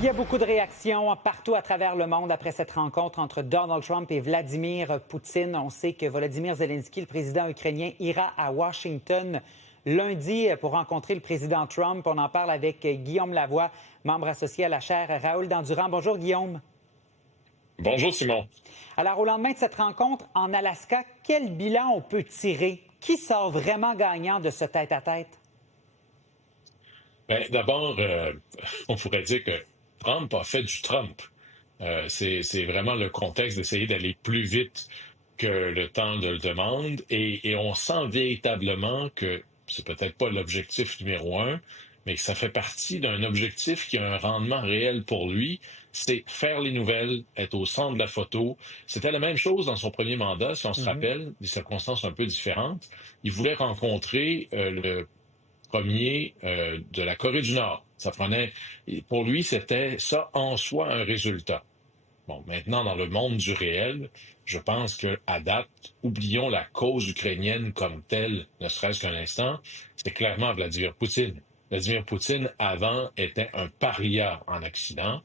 Il y a beaucoup de réactions partout à travers le monde après cette rencontre entre Donald Trump et Vladimir Poutine. On sait que Volodymyr Zelensky, le président ukrainien, ira à Washington lundi pour rencontrer le président Trump. On en parle avec Guillaume Lavoie, membre associé à la chaire Raoul Dandurand. Bonjour, Guillaume. Bonjour, Simon. Alors, au lendemain de cette rencontre en Alaska, quel bilan on peut tirer? Qui sort vraiment gagnant de ce tête-à-tête? Bien, d'abord, on pourrait dire que Trump a fait du Trump. C'est vraiment le contexte d'essayer d'aller plus vite que le temps ne le demande. Et on sent véritablement que c'est peut-être pas l'objectif numéro un, mais que ça fait partie d'un objectif qui a un rendement réel pour lui. C'est faire les nouvelles, être au centre de la photo. C'était la même chose dans son premier mandat, si on se rappelle, des circonstances un peu différentes. Il voulait rencontrer le premier de la Corée du Nord. Ça prenait, pour lui, c'était ça en soi un résultat. Bon, maintenant, dans le monde du réel, je pense que à date, oublions la cause ukrainienne comme telle, ne serait-ce qu'un instant, c'est clairement Vladimir Poutine. Vladimir Poutine, avant, était un paria en Occident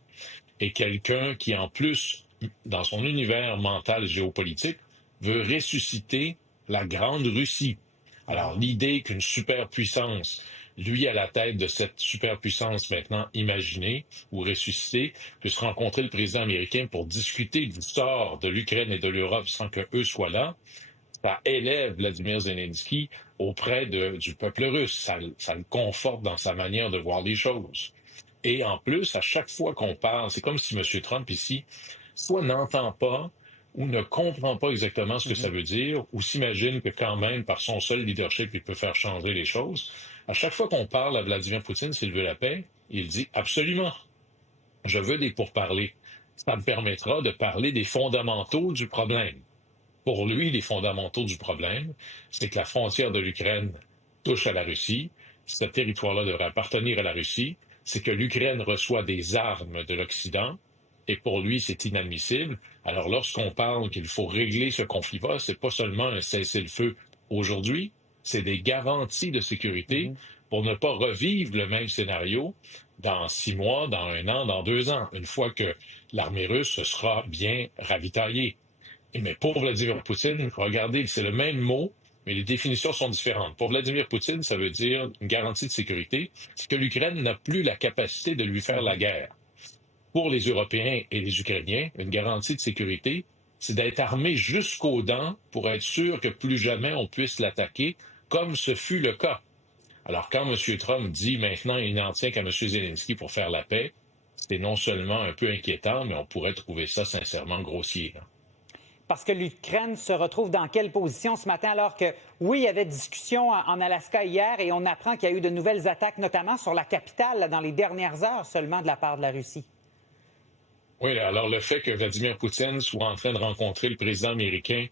et quelqu'un qui, en plus, dans son univers mental géopolitique, veut ressusciter la Grande Russie. Alors, l'idée qu'une superpuissance, lui à la tête de cette superpuissance maintenant imaginée ou ressuscitée, puisse rencontrer le président américain pour discuter du sort de l'Ukraine et de l'Europe sans que eux soient là, ça élève Vladimir Zelensky auprès du peuple russe. Ça le conforte dans sa manière de voir les choses. Et en plus, à chaque fois qu'on parle, c'est comme si M. Trump ici, soit n'entend pas ou ne comprend pas exactement ce que ça veut dire, ou s'imagine que quand même, par son seul leadership, il peut faire changer les choses. À chaque fois qu'on parle à Vladimir Poutine s'il veut la paix, il dit absolument, je veux des pourparlers. Ça me permettra de parler des fondamentaux du problème. Pour lui, les fondamentaux du problème, c'est que la frontière de l'Ukraine touche à la Russie, ce territoire-là devrait appartenir à la Russie, c'est que l'Ukraine reçoit des armes de l'Occident, et pour lui, c'est inadmissible. Alors, lorsqu'on parle qu'il faut régler ce conflit-là, c'est pas seulement un cessez-le-feu aujourd'hui, c'est des garanties de sécurité pour ne pas revivre le même scénario dans 6 mois, dans 1 an, dans 2 ans, une fois que l'armée russe se sera bien ravitaillée. Mais pour Vladimir Poutine, regardez, c'est le même mot, mais les définitions sont différentes. Pour Vladimir Poutine, ça veut dire une garantie de sécurité, c'est que l'Ukraine n'a plus la capacité de lui faire la guerre. Pour les Européens et les Ukrainiens, une garantie de sécurité, c'est d'être armé jusqu'aux dents pour être sûr que plus jamais on puisse l'attaquer, comme ce fut le cas. Alors quand M. Trump dit maintenant il n'en tient qu'à M. Zelensky pour faire la paix, c'est non seulement un peu inquiétant, mais on pourrait trouver ça sincèrement grossier. Parce que l'Ukraine se retrouve dans quelle position ce matin alors que, oui, il y avait discussion en Alaska hier et on apprend qu'il y a eu de nouvelles attaques, notamment sur la capitale, dans les dernières heures seulement de la part de la Russie? Oui, alors le fait que Vladimir Poutine soit en train de rencontrer le président américain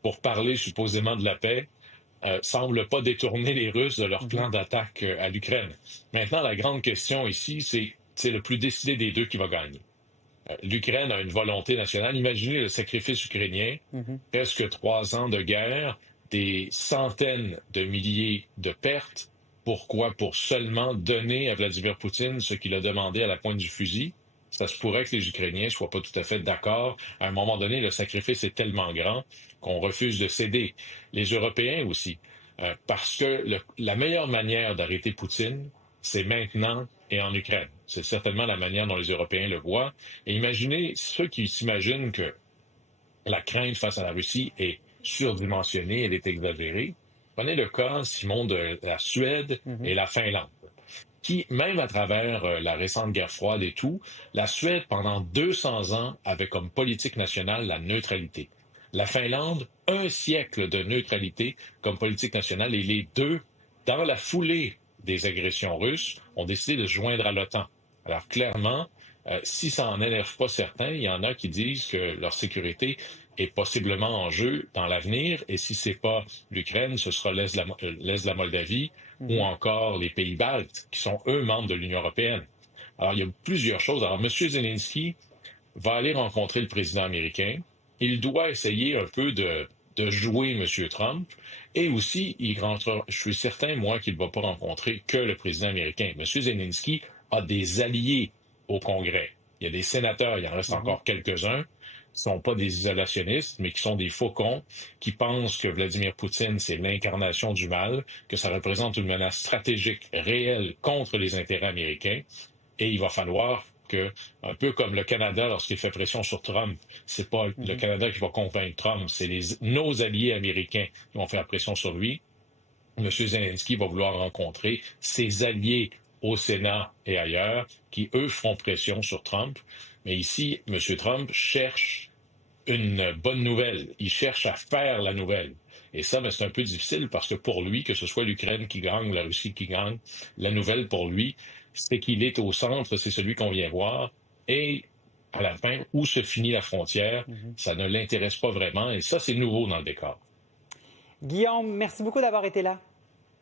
pour parler supposément de la paix semble pas détourner les Russes de leur plan d'attaque à l'Ukraine. Maintenant, la grande question ici, c'est le plus décidé des deux qui va gagner. L'Ukraine a une volonté nationale. Imaginez le sacrifice ukrainien, presque 3 ans de guerre, des centaines de milliers de pertes. Pourquoi? Pour seulement donner à Vladimir Poutine ce qu'il a demandé à la pointe du fusil. Ça se pourrait que les Ukrainiens soient pas tout à fait d'accord. À un moment donné, le sacrifice est tellement grand qu'on refuse de céder. Les Européens aussi. Parce que la meilleure manière d'arrêter Poutine, c'est maintenant et en Ukraine. C'est certainement la manière dont les Européens le voient. Et imaginez ceux qui s'imaginent que la crainte face à la Russie est surdimensionnée, elle est exagérée. Prenez le cas, Simon, de la Suède et la Finlande qui, même à travers la récente guerre froide et tout, la Suède, pendant 200 ans, avait comme politique nationale la neutralité. La Finlande, 1 siècle de neutralité comme politique nationale, et les deux, dans la foulée des agressions russes, ont décidé de se joindre à l'OTAN. Alors clairement, si ça en énerve pas certains, il y en a qui disent que leur sécurité est possiblement en jeu dans l'avenir, et si c'est pas l'Ukraine, ce sera l'Est de la Moldavie ou encore les pays baltes, qui sont eux membres de l'Union européenne. Alors, il y a plusieurs choses. Alors, M. Zelensky va aller rencontrer le président américain. Il doit essayer un peu de jouer M. Trump, et aussi, je suis certain, moi, qu'il ne va pas rencontrer que le président américain. M. Zelensky a des alliés au Congrès. Il y a des sénateurs, il en reste encore quelques-uns, qui ne sont pas des isolationnistes, mais qui sont des faucons, qui pensent que Vladimir Poutine, c'est l'incarnation du mal, que ça représente une menace stratégique réelle contre les intérêts américains. Et il va falloir que, un peu comme le Canada lorsqu'il fait pression sur Trump, c'est pas le Canada qui va convaincre Trump, c'est nos alliés américains qui vont faire pression sur lui. M. Zelensky va vouloir rencontrer ses alliés au Sénat et ailleurs, qui, eux, feront pression sur Trump. Mais ici, M. Trump cherche une bonne nouvelle. Il cherche à faire la nouvelle. Et ça, ben, c'est un peu difficile parce que pour lui, que ce soit l'Ukraine qui gagne, la Russie qui gagne, la nouvelle pour lui, c'est qu'il est au centre, c'est celui qu'on vient voir. Et à la fin, où se finit la frontière, ça ne l'intéresse pas vraiment. Et ça, c'est nouveau dans le décor. Guillaume, merci beaucoup d'avoir été là.